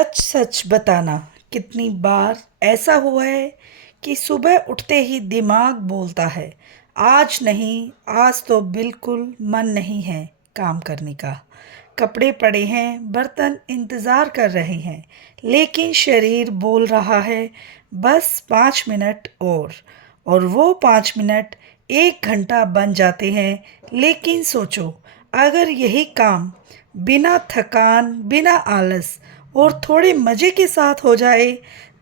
सच सच बताना, कितनी बार ऐसा हुआ है कि सुबह उठते ही दिमाग बोलता है, आज नहीं, आज तो बिल्कुल मन नहीं है काम करने का। कपड़े पड़े हैं, बर्तन इंतज़ार कर रहे हैं, लेकिन शरीर बोल रहा है, बस 5 मिनट और वो 5 मिनट 1 घंटा बन जाते हैं। लेकिन सोचो, अगर यही काम बिना थकान, बिना आलस और थोड़े मज़े के साथ हो जाए,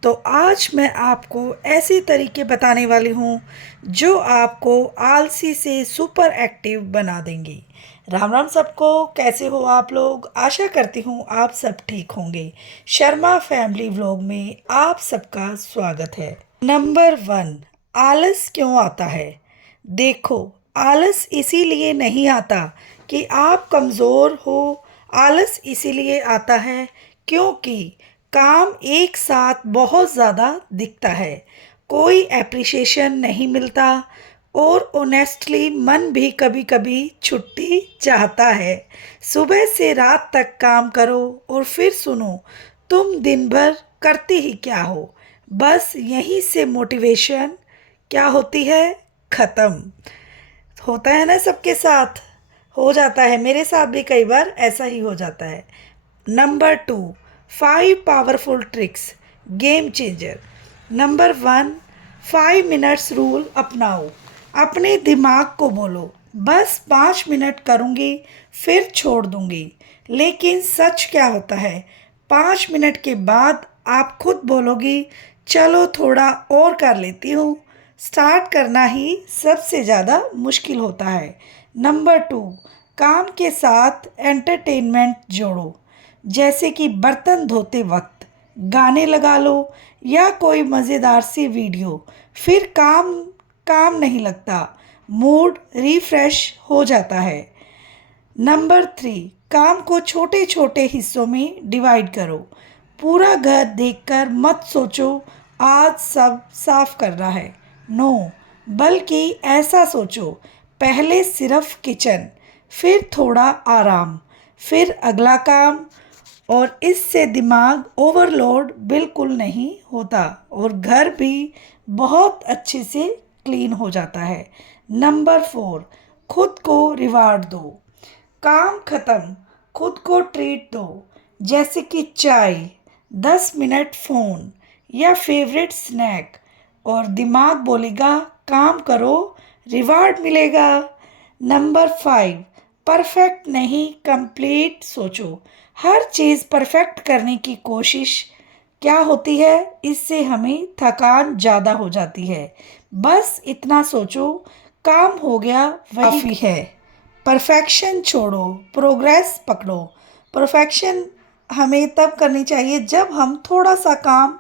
तो आज मैं आपको ऐसे तरीके बताने वाली हूँ जो आपको आलसी से सुपर एक्टिव बना देंगे। राम राम सबको, कैसे हो आप लोग? आशा करती हूँ आप सब ठीक होंगे। शर्मा फैमिली व्लॉग में आप सबका स्वागत है। नंबर 1, आलस क्यों आता है? देखो, आलस इसीलिए नहीं आता कि आप कमज़ोर हो। आलस इसीलिए आता है क्योंकि काम एक साथ बहुत ज़्यादा दिखता है, कोई एप्रिसिएशन नहीं मिलता और ऑनेस्टली मन भी कभी कभी छुट्टी चाहता है। सुबह से रात तक काम करो और फिर सुनो, तुम दिन भर करते ही क्या हो? बस यहीं से मोटिवेशन क्या होती है? ख़त्म। होता है ना, सबके साथ हो जाता है, मेरे साथ भी कई बार ऐसा ही हो जाता है। Number 2, 5 powerful tricks game changer. Number 1, 5 minutes rule अपनाओ। अपने दिमाग को बोलो, बस 5 मिनट करूँगी फिर छोड़ दूँगी। लेकिन सच क्या होता है, 5 मिनट के बाद आप खुद बोलोगी, चलो थोड़ा और कर लेती हूँ। स्टार्ट करना ही सबसे ज़्यादा मुश्किल होता है। नंबर 2, काम के साथ एंटरटेनमेंट जोड़ो। जैसे कि बर्तन धोते वक्त गाने लगा लो या कोई मज़ेदार सी वीडियो, फिर काम काम नहीं लगता, मूड रिफ्रेश हो जाता है। नंबर 3, काम को छोटे छोटे हिस्सों में डिवाइड करो। पूरा घर देखकर मत सोचो आज सब साफ करना है। नो, बल्कि ऐसा सोचो, पहले सिर्फ किचन, फिर थोड़ा आराम, फिर अगला काम। और इससे दिमाग ओवरलोड बिल्कुल नहीं होता और घर भी बहुत अच्छे से क्लीन हो जाता है। नंबर 4, खुद को रिवार्ड दो। काम खत्म, खुद को ट्रीट दो, जैसे कि चाय, 10 मिनट फ़ोन या फेवरेट स्नैक, और दिमाग बोलेगा काम करो, रिवार्ड मिलेगा। नंबर 5, परफेक्ट नहीं कंप्लीट सोचो। हर चीज़ परफेक्ट करने की कोशिश क्या होती है, इससे हमें थकान ज़्यादा हो जाती है। बस इतना सोचो, काम हो गया वही काफ़ी है। परफेक्शन छोड़ो, प्रोग्रेस पकड़ो। परफेक्शन हमें तब करनी चाहिए जब हम थोड़ा सा काम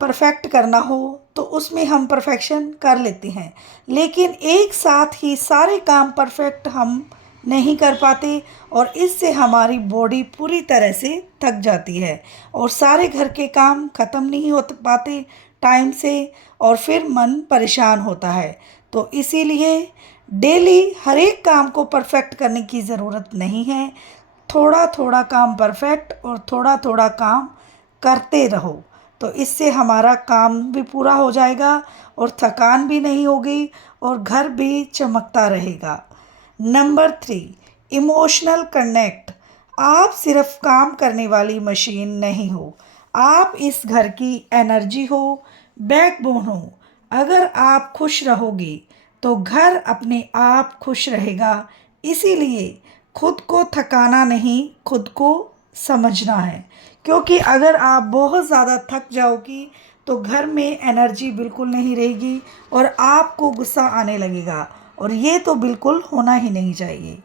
परफेक्ट करना हो, तो उसमें हम परफेक्शन कर लेते हैं। लेकिन एक साथ ही सारे काम परफेक्ट हम नहीं कर पाते और इससे हमारी बॉडी पूरी तरह से थक जाती है और सारे घर के काम ख़त्म नहीं हो पाते टाइम से और फिर मन परेशान होता है। तो इसीलिए डेली हर एक काम को परफेक्ट करने की ज़रूरत नहीं है। थोड़ा थोड़ा काम परफेक्ट और थोड़ा थोड़ा काम करते रहो, तो इससे हमारा काम भी पूरा हो जाएगा और थकान भी नहीं होगी और घर भी चमकता रहेगा। Number 3, emotional connect. आप सिर्फ काम करने वाली मशीन नहीं हो, आप इस घर की एनर्जी हो, बैकबोन हो। अगर आप खुश रहोगी तो घर अपने आप खुश रहेगा। इसीलिए खुद को थकाना नहीं, खुद को समझना है, क्योंकि अगर आप बहुत ज़्यादा थक जाओगी तो घर में एनर्जी बिल्कुल नहीं रहेगी और आपको गुस्सा आने लगेगा और ये तो बिल्कुल होना ही नहीं चाहिए।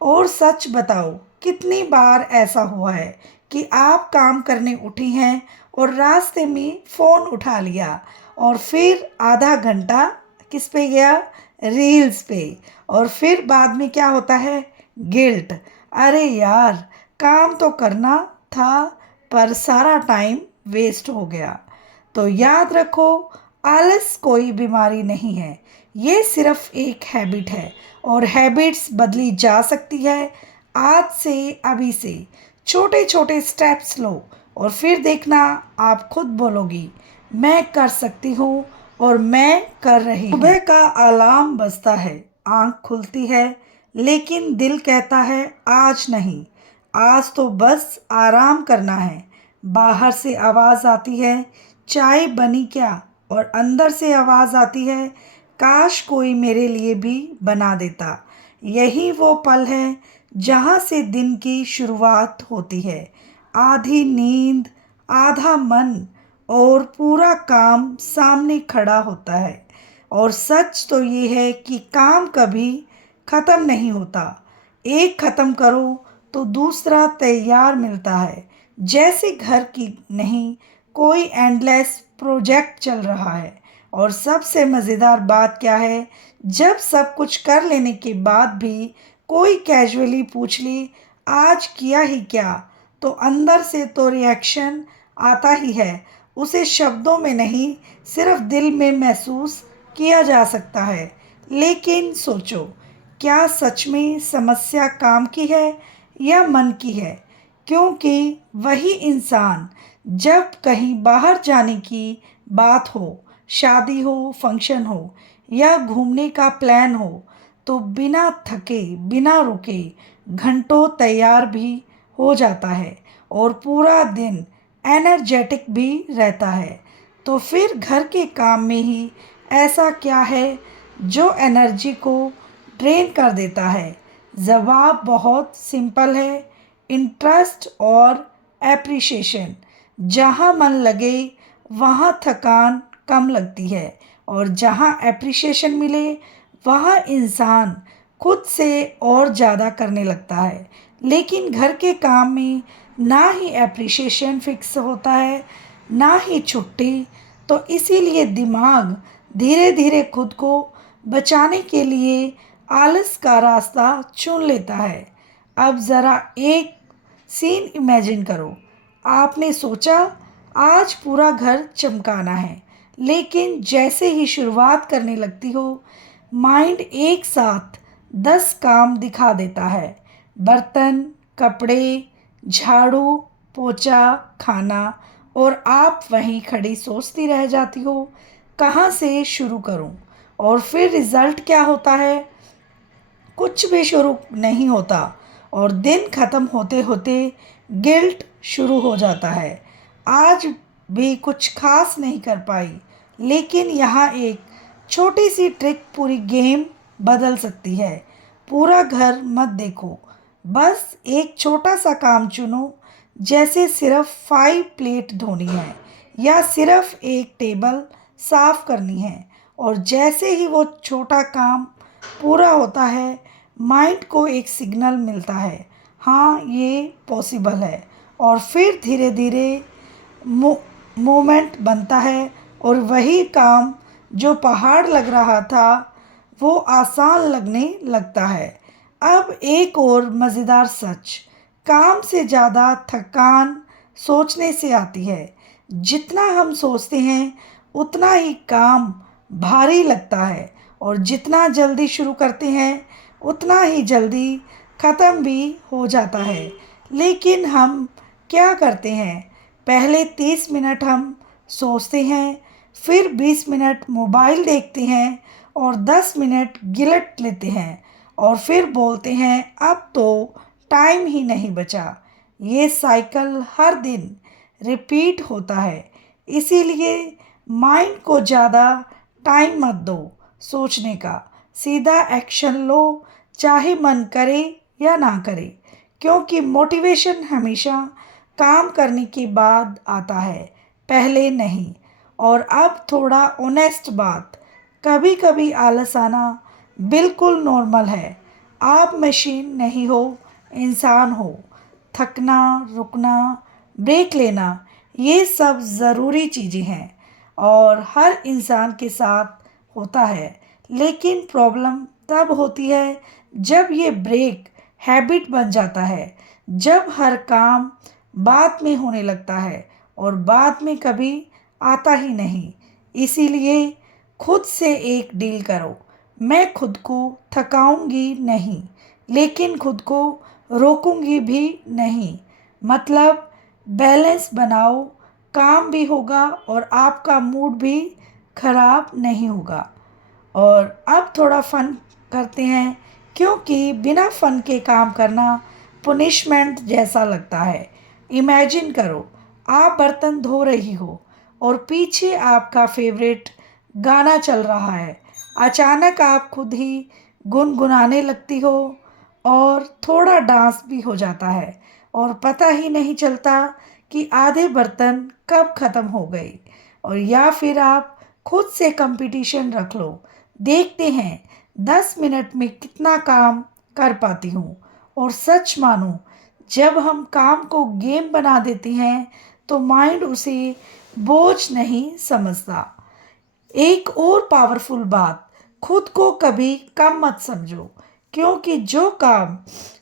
और सच बताओ, कितनी बार ऐसा हुआ है कि आप काम करने उठी हैं और रास्ते में फ़ोन उठा लिया और फिर आधा घंटा किस पे गया? रील्स पे। और फिर बाद में क्या होता है? गिल्ट। अरे यार, काम तो करना था पर सारा टाइम वेस्ट हो गया। तो याद रखो, आलस कोई बीमारी नहीं है, ये सिर्फ एक हैबिट है और हैबिट्स बदली जा सकती है। आज से, अभी से छोटे छोटे स्टेप्स लो, और फिर देखना आप खुद बोलोगी, मैं कर सकती हूँ और मैं कर रही हूँ। सुबह का अलार्म बजता है, आँख खुलती है, लेकिन दिल कहता है आज नहीं, आज तो बस आराम करना है। बाहर से आवाज़ आती है, चाय बनी क्या? और अंदर से आवाज़ आती है, काश कोई मेरे लिए भी बना देता। यही वो पल है जहाँ से दिन की शुरुआत होती है। आधी नींद, आधा मन और पूरा काम सामने खड़ा होता है। और सच तो ये है कि काम कभी ख़त्म नहीं होता। एक ख़त्म करो तो दूसरा तैयार मिलता है। जैसे घर की नहीं, कोई एंडलेस प्रोजेक्ट चल रहा है। और सबसे मज़ेदार बात क्या है, जब सब कुछ कर लेने के बाद भी कोई कैजुअली पूछ ले आज किया ही क्या, तो अंदर से तो रिएक्शन आता ही है। उसे शब्दों में नहीं, सिर्फ दिल में महसूस किया जा सकता है। लेकिन सोचो, क्या सच में समस्या काम की है या मन की है? क्योंकि वही इंसान जब कहीं बाहर जाने की बात हो, शादी हो, फंक्शन हो या घूमने का प्लान हो, तो बिना थके, बिना रुके घंटों तैयार भी हो जाता है और पूरा दिन एनर्जेटिक भी रहता है। तो फिर घर के काम में ही ऐसा क्या है जो एनर्जी को ड्रेन कर देता है? जवाब बहुत सिंपल है, इंटरेस्ट और एप्रिसिएशन। जहाँ मन लगे वहाँ थकान कम लगती है, और जहाँ एप्रिसिएशन मिले वहाँ इंसान खुद से और ज़्यादा करने लगता है। लेकिन घर के काम में ना ही एप्रिसिएशन फिक्स होता है, ना ही छुट्टी। तो इसीलिए दिमाग धीरे धीरे खुद को बचाने के लिए आलस का रास्ता चुन लेता है। अब ज़रा एक सीन इमेजिन करो। आपने सोचा आज पूरा घर चमकाना है, लेकिन जैसे ही शुरुआत करने लगती हो, माइंड एक साथ 10 काम दिखा देता है। बर्तन, कपड़े, झाड़ू, पोछा, खाना, और आप वहीं खड़ी सोचती रह जाती हो कहाँ से शुरू करूं। और फिर रिज़ल्ट क्या होता है? कुछ भी शुरू नहीं होता और दिन ख़त्म होते होते गिल्ट शुरू हो जाता है। आज भी कुछ खास नहीं कर पाई। लेकिन यहाँ एक छोटी सी ट्रिक पूरी गेम बदल सकती है। पूरा घर मत देखो, बस एक छोटा सा काम चुनो, जैसे सिर्फ 5 प्लेट धोनी है या सिर्फ एक टेबल साफ करनी है। और जैसे ही वो छोटा काम पूरा होता है, माइंड को एक सिग्नल मिलता है, हाँ ये पॉसिबल है। और फिर धीरे धीरे मोमेंट बनता है और वही काम जो पहाड़ लग रहा था वो आसान लगने लगता है। अब एक और मज़ेदार सच, काम से ज़्यादा थकान सोचने से आती है। जितना हम सोचते हैं उतना ही काम भारी लगता है, और जितना जल्दी शुरू करते हैं उतना ही जल्दी ख़त्म भी हो जाता है। लेकिन हम क्या करते हैं? पहले 30 मिनट हम सोचते हैं, फिर 20 मिनट मोबाइल देखते हैं और 10 मिनट गिलट लेते हैं, और फिर बोलते हैं अब तो टाइम ही नहीं बचा। ये साइकिल हर दिन रिपीट होता है। इसीलिए माइंड को ज़्यादा टाइम मत दो सोचने का, सीधा एक्शन लो, चाहे मन करे या ना करे। क्योंकि मोटिवेशन हमेशा काम करने के बाद आता है, पहले नहीं। और अब थोड़ा ऑनेस्ट बात, कभी कभी आलस आना बिल्कुल नॉर्मल है। आप मशीन नहीं हो, इंसान हो। थकना, रुकना, ब्रेक लेना, ये सब ज़रूरी चीज़ें हैं और हर इंसान के साथ होता है। लेकिन प्रॉब्लम तब होती है जब ये ब्रेक हैबिट बन जाता है, जब हर काम बाद में होने लगता है और बाद में कभी आता ही नहीं। इसीलिए खुद से एक डील करो, मैं खुद को थकाऊंगी नहीं, लेकिन खुद को रोकूंगी भी नहीं। मतलब बैलेंस बनाओ, काम भी होगा और आपका मूड भी खराब नहीं होगा। और अब थोड़ा फन करते हैं, क्योंकि बिना फन के काम करना पुनिशमेंट जैसा लगता है। इमेजिन करो, आप बर्तन धो रही हो और पीछे आपका फेवरेट गाना चल रहा है। अचानक आप खुद ही गुनगुनाने लगती हो और थोड़ा डांस भी हो जाता है और पता ही नहीं चलता कि आधे बर्तन कब ख़त्म हो गए। और या फिर आप खुद से कंपटीशन रख लो, देखते हैं 10 मिनट में कितना काम कर पाती हूँ। और सच मानो, जब हम काम को गेम बना देते हैं तो माइंड उसे बोझ नहीं समझता। एक और पावरफुल बात, खुद को कभी कम मत समझो, क्योंकि जो काम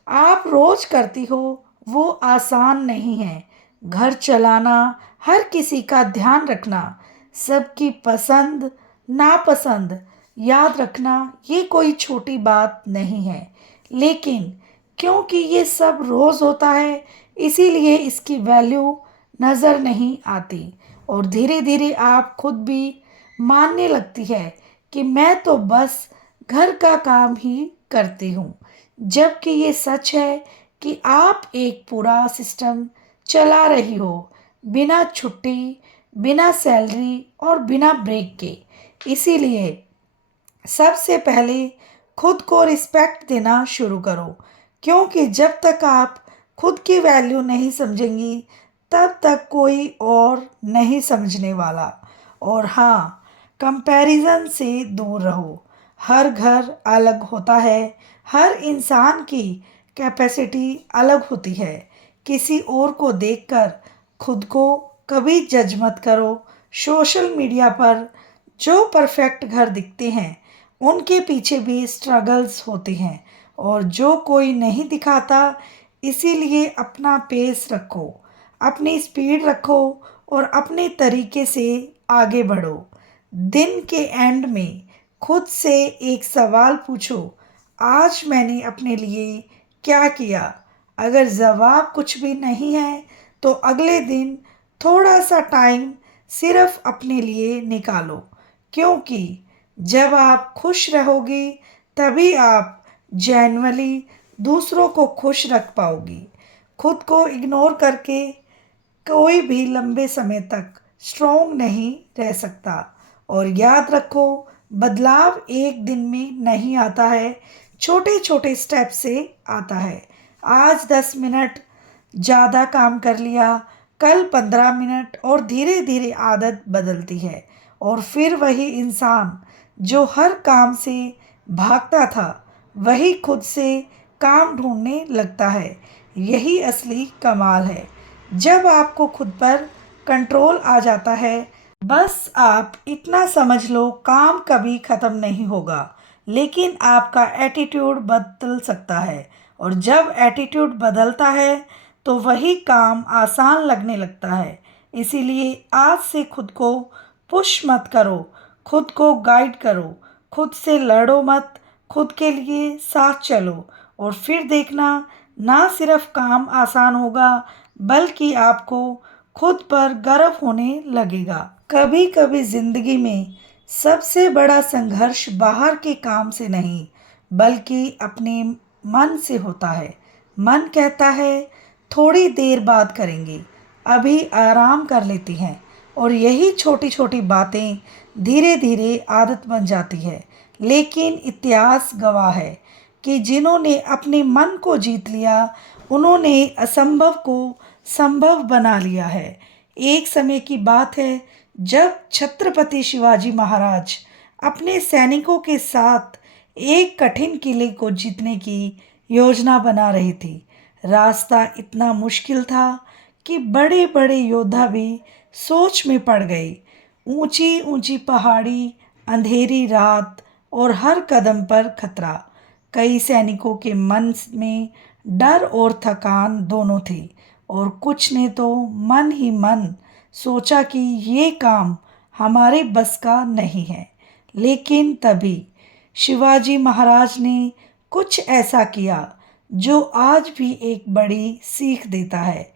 आप रोज करती हो वो आसान नहीं है। घर चलाना, हर किसी का ध्यान रखना, सबकी पसंद नापसंद याद रखना, ये कोई छोटी बात नहीं है। लेकिन क्योंकि ये सब रोज होता है, इसीलिए इसकी वैल्यू नज़र नहीं आती। और धीरे धीरे आप खुद भी मानने लगती है कि मैं तो बस घर का काम ही करती हूँ। जबकि ये सच है कि आप एक पूरा सिस्टम चला रही हो, बिना छुट्टी, बिना सैलरी और बिना ब्रेक के। इसीलिए सबसे पहले खुद को रिस्पेक्ट देना शुरू करो, क्योंकि जब तक आप खुद की वैल्यू नहीं समझेंगी, तब तक कोई और नहीं समझने वाला। और हाँ, कंपैरिजन से दूर रहो। हर घर अलग होता है, हर इंसान की कैपेसिटी अलग होती है। किसी और को देखकर खुद को कभी जज मत करो। सोशल मीडिया पर जो परफेक्ट घर दिखते हैं, उनके पीछे भी स्ट्रगल्स होते हैं, और जो कोई नहीं दिखाता। इसीलिए अपना पेस रखो, अपनी स्पीड रखो और अपने तरीके से आगे बढ़ो। दिन के एंड में खुद से एक सवाल पूछो, आज मैंने अपने लिए क्या किया। अगर जवाब कुछ भी नहीं है, तो अगले दिन थोड़ा सा टाइम सिर्फ अपने लिए निकालो, क्योंकि जब आप खुश रहोगी, तभी आप जेन्युइनली दूसरों को खुश रख पाओगी। खुद को इग्नोर करके कोई भी लंबे समय तक स्ट्रोंग नहीं रह सकता। और याद रखो, बदलाव एक दिन में नहीं आता है, छोटे छोटे स्टेप से आता है। आज 10 मिनट ज़्यादा काम कर लिया, कल 15 मिनट, और धीरे धीरे आदत बदलती है। और फिर वही इंसान जो हर काम से भागता था, वही खुद से काम ढूंढने लगता है। यही असली कमाल है, जब आपको खुद पर कंट्रोल आ जाता है। बस आप इतना समझ लो, काम कभी ख़त्म नहीं होगा, लेकिन आपका एटीट्यूड बदल सकता है। और जब एटीट्यूड बदलता है, तो वही काम आसान लगने लगता है। इसीलिए आज से खुद को पुश मत करो, खुद को गाइड करो, खुद से लड़ो मत, खुद के लिए साथ चलो। और फिर देखना, ना सिर्फ काम आसान होगा, बल्कि आपको खुद पर गर्व होने लगेगा। कभी कभी जिंदगी में सबसे बड़ा संघर्ष बाहर के काम से नहीं, बल्कि अपने मन से होता है। मन कहता है थोड़ी देर बाद करेंगे, अभी आराम कर लेती हैं। और यही छोटी छोटी बातें धीरे धीरे आदत बन जाती है। लेकिन इतिहास गवाह है कि जिन्होंने अपने मन को जीत लिया, उन्होंने असंभव को संभव बना लिया है। एक समय की बात है, जब छत्रपति शिवाजी महाराज अपने सैनिकों के साथ एक कठिन किले को जीतने की योजना बना रही थी। रास्ता इतना मुश्किल था कि बड़े बड़े योद्धा भी सोच में पड़ गए। ऊंची ऊंची पहाड़ी, अंधेरी रात और हर कदम पर खतरा। कई सैनिकों के मन में डर और थकान दोनों थी, और कुछ ने तो मन ही मन सोचा कि ये काम हमारे बस का नहीं है। लेकिन तभी शिवाजी महाराज ने कुछ ऐसा किया जो आज भी एक बड़ी सीख देता है।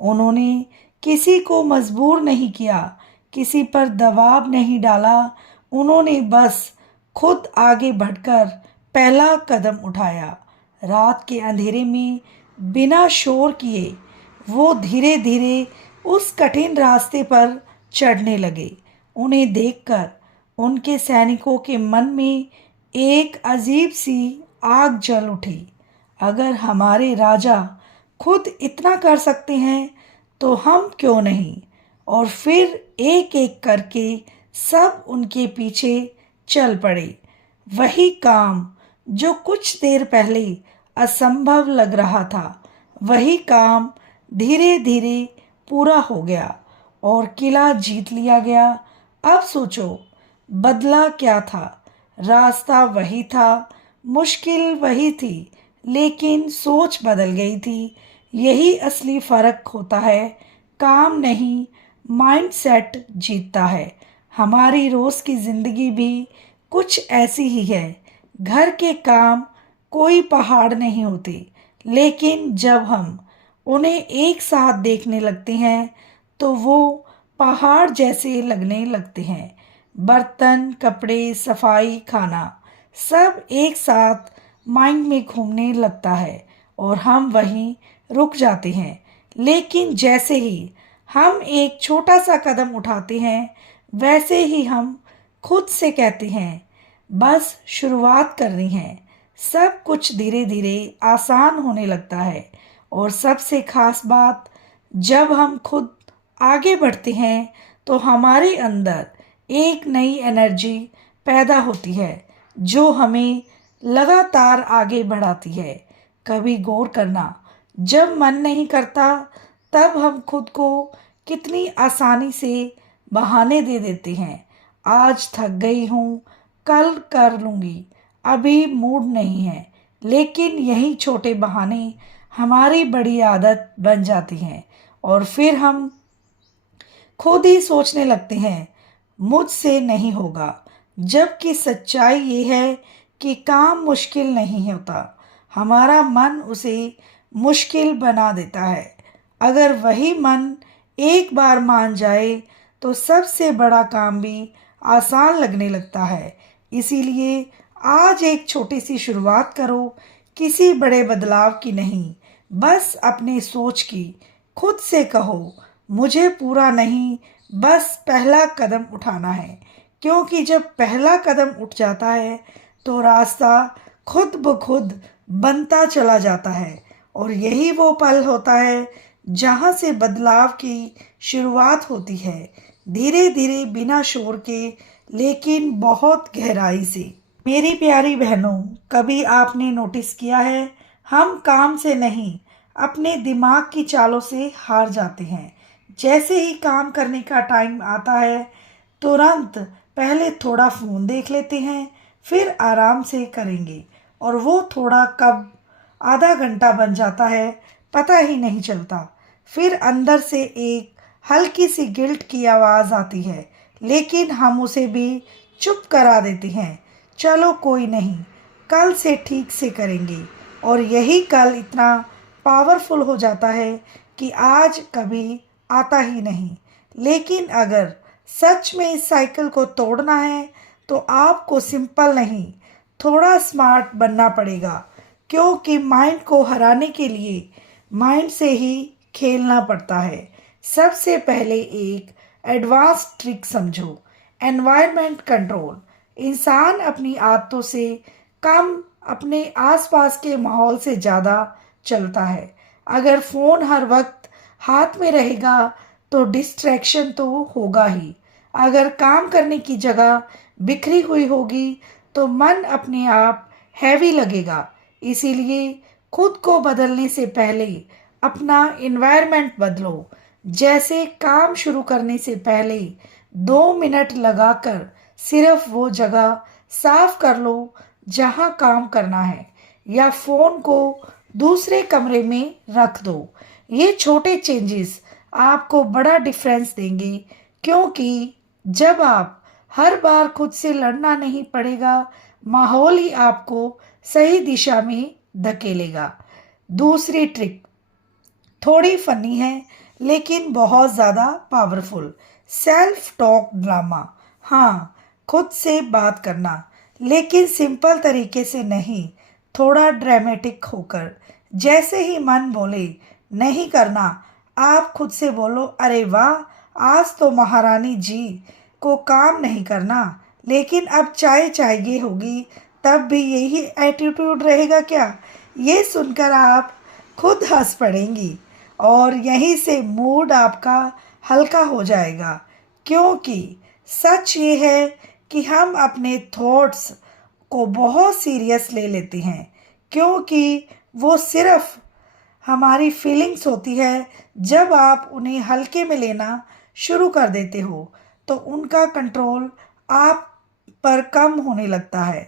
उन्होंने किसी को मजबूर नहीं किया, किसी पर दबाव नहीं डाला। उन्होंने बस खुद आगे बढ़कर पहला कदम उठाया। रात के अंधेरे में बिना शोर किए वो धीरे धीरे उस कठिन रास्ते पर चढ़ने लगे। उन्हें देखकर उनके सैनिकों के मन में एक अजीब सी आग जल उठी। अगर हमारे राजा खुद इतना कर सकते हैं तो हम क्यों नहीं। और फिर एक एक करके सब उनके पीछे चल पड़े। वही काम जो कुछ देर पहले असंभव लग रहा था, वही काम धीरे धीरे पूरा हो गया और किला जीत लिया गया। अब सोचो, बदला क्या था? रास्ता वही था, मुश्किल वही थी, लेकिन सोच बदल गई थी। यही असली फर्क होता है। काम नहीं, माइंडसेट जीतता है। हमारी रोज़ की ज़िंदगी भी कुछ ऐसी ही है। घर के काम कोई पहाड़ नहीं होते, लेकिन जब हम उन्हें एक साथ देखने लगते हैं तो वो पहाड़ जैसे लगने लगते हैं। बर्तन, कपड़े, सफाई, खाना सब एक साथ माइंड में घूमने लगता है और हम वहीं रुक जाते हैं। लेकिन जैसे ही हम एक छोटा सा कदम उठाते हैं, वैसे ही हम खुद से कहते हैं बस शुरुआत करनी है। सब कुछ धीरे धीरे आसान होने लगता है। और सबसे खास बात, जब हम खुद आगे बढ़ते हैं तो हमारे अंदर एक नई एनर्जी पैदा होती है जो हमें लगातार आगे बढ़ाती है। कभी गौर करना, जब मन नहीं करता तब हम खुद को कितनी आसानी से बहाने दे देते हैं। आज थक गई हूँ, कल कर लूँगी, अभी मूड नहीं है। लेकिन यही छोटे बहाने हमारी बड़ी आदत बन जाती हैं और फिर हम खुद ही सोचने लगते हैं मुझसे नहीं होगा। जबकि सच्चाई ये है कि काम मुश्किल नहीं होता, हमारा मन उसे मुश्किल बना देता है। अगर वही मन एक बार मान जाए तो सबसे बड़ा काम भी आसान लगने लगता है। इसीलिए आज एक छोटी सी शुरुआत करो, किसी बड़े बदलाव की नहीं, बस अपनी सोच की। खुद से कहो मुझे पूरा नहीं, बस पहला कदम उठाना है। क्योंकि जब पहला कदम उठ जाता है तो रास्ता खुद ब खुद बनता चला जाता है। और यही वो पल होता है जहाँ से बदलाव की शुरुआत होती है, धीरे धीरे, बिना शोर के, लेकिन बहुत गहराई से। मेरी प्यारी बहनों, कभी आपने नोटिस किया है, हम काम से नहीं, अपने दिमाग की चालों से हार जाते हैं। जैसे ही काम करने का टाइम आता है, तुरंत पहले थोड़ा फ़ोन देख लेते हैं, फिर आराम से करेंगे। और वो थोड़ा कब आधा घंटा बन जाता है, पता ही नहीं चलता। फिर अंदर से एक हल्की सी गिल्ट की आवाज़ आती है, लेकिन हम उसे भी चुप करा देते हैं। चलो कोई नहीं, कल से ठीक से करेंगे। और यही कल इतना पावरफुल हो जाता है कि आज कभी आता ही नहीं। लेकिन अगर सच में इस साइकिल को तोड़ना है तो आपको सिंपल नहीं, थोड़ा स्मार्ट बनना पड़ेगा। क्योंकि माइंड को हराने के लिए माइंड से ही खेलना पड़ता है। सबसे पहले एक एडवांस ट्रिक समझो, एनवायरनमेंट कंट्रोल। इंसान अपनी आदतों से कम अपने आसपास के माहौल से ज़्यादा चलता है। अगर फ़ोन हर वक्त हाथ में रहेगा तो डिस्ट्रैक्शन तो होगा ही। अगर काम करने की जगह बिखरी हुई होगी तो मन अपने आप हैवी लगेगा। इसीलिए खुद को बदलने से पहले अपना इन्वायरमेंट बदलो। जैसे काम शुरू करने से पहले 2 मिनट लगाकर सिर्फ वो जगह साफ कर लो जहाँ काम करना है, या फ़ोन को दूसरे कमरे में रख दो। ये छोटे चेंजेस आपको बड़ा डिफरेंस देंगे। क्योंकि जब आप हर बार खुद से लड़ना नहीं पड़ेगा, माहौल ही आपको सही दिशा में धकेलेगा। दूसरी ट्रिक थोड़ी फनी है, लेकिन बहुत ज़्यादा पावरफुल। Self talk drama. हाँ, खुद से बात करना, लेकिन सिंपल तरीके से नहीं, थोड़ा ड्रामेटिक होकर। जैसे ही मन बोले नहीं करना, आप खुद से बोलो, अरे वाह, आज तो महारानी जी को काम नहीं करना, लेकिन अब चाय चाहिए होगी, तब भी यही एटीट्यूड रहेगा क्या? ये सुनकर आप खुद हंस पड़ेंगी और यहीं से मूड आपका हल्का हो जाएगा। क्योंकि सच ये है कि हम अपने थॉट्स को बहुत सीरियस ले लेते हैं, क्योंकि वो सिर्फ हमारी फीलिंग्स होती है। जब आप उन्हें हल्के में लेना शुरू कर देते हो तो उनका कंट्रोल आप पर कम होने लगता है।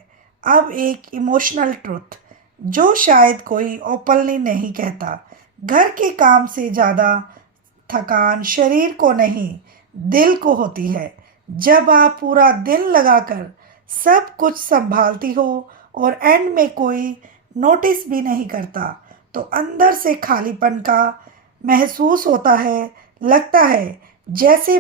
अब एक इमोशनल ट्रुथ जो शायद कोई ओपनली नहीं कहता। घर के काम से ज़्यादा थकान शरीर को नहीं, दिल को होती है। जब आप पूरा दिन लगाकर सब कुछ संभालती हो और एंड में कोई नोटिस भी नहीं करता, तो अंदर से खालीपन का महसूस होता है। लगता है जैसे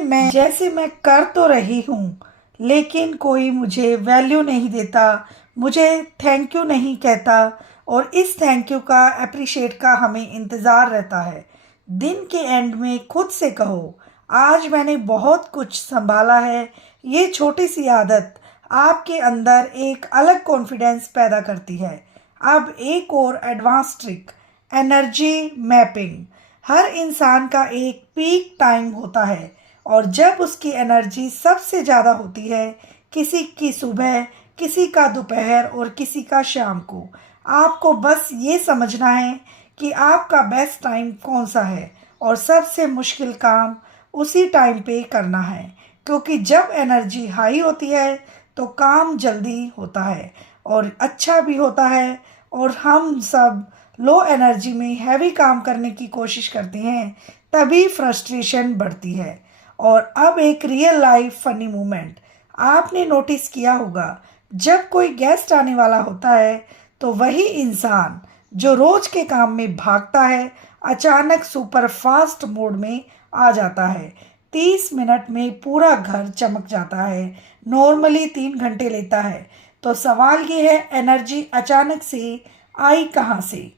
मैं कर तो रही हूँ, लेकिन कोई मुझे वैल्यू नहीं देता, मुझे थैंक यू नहीं कहता, और इस थैंक यू का अप्रिशिएट का हमें इंतज़ार रहता है। दिन के एंड में खुद से कहो, आज मैंने बहुत कुछ संभाला है। ये छोटी सी आदत आपके अंदर एक अलग कॉन्फिडेंस पैदा करती है। अब एक और एडवांस ट्रिक, एनर्जी मैपिंग। हर इंसान का एक पीक टाइम होता है और जब उसकी एनर्जी सबसे ज़्यादा होती है, किसी की सुबह, किसी का दोपहर और किसी का शाम को। आपको बस ये समझना है कि आपका बेस्ट टाइम कौन सा है और सबसे मुश्किल काम उसी टाइम पे करना है। क्योंकि जब एनर्जी हाई होती है तो काम जल्दी होता है और अच्छा भी होता है, और हम सब लो एनर्जी में हैवी काम करने की कोशिश करते हैं, तभी फ्रस्ट्रेशन बढ़ती है। और अब एक रियल लाइफ फनी मोमेंट आपने नोटिस किया होगा, जब कोई गेस्ट आने वाला होता है तो वही इंसान जो रोज के काम में भागता है अचानक सुपर फास्ट मोड में आ जाता है। 30 मिनट में पूरा घर चमक जाता है। नॉर्मली 3 घंटे लेता है। तो सवाल ये है, एनर्जी अचानक से आई कहाँ से?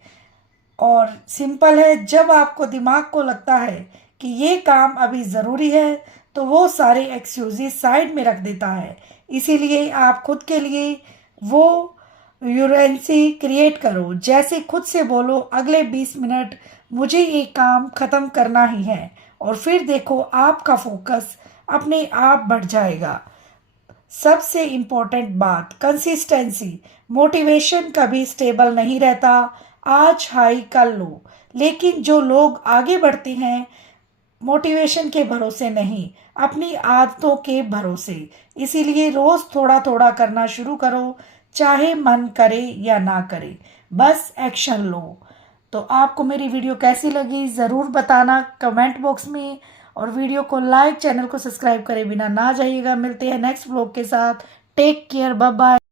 और सिंपल है, जब आपको दिमाग को लगता है कि ये काम अभी ज़रूरी है तो वो सारे एक्सक्यूजेज साइड में रख देता है। इसीलिए आप खुद के लिए वो यूरेंसी क्रिएट करो। जैसे खुद से बोलो, अगले 20 मिनट मुझे ये काम ख़त्म करना ही है, और फिर देखो आपका फोकस अपने आप बढ़ जाएगा। सबसे इम्पोर्टेंट बात, कंसिस्टेंसी। मोटिवेशन कभी स्टेबल नहीं रहता, आज हाई कल लो। लेकिन जो लोग आगे बढ़ते हैं मोटिवेशन के भरोसे नहीं, अपनी आदतों के भरोसे। इसीलिए रोज थोड़ा थोड़ा करना शुरू करो, चाहे मन करे या ना करे, बस एक्शन लो। तो आपको मेरी वीडियो कैसी लगी ज़रूर बताना कमेंट बॉक्स में, और वीडियो को लाइक, चैनल को सब्सक्राइब करे बिना ना जाइएगा। मिलते हैं नेक्स्ट व्लॉग के साथ। Take care, bye bye.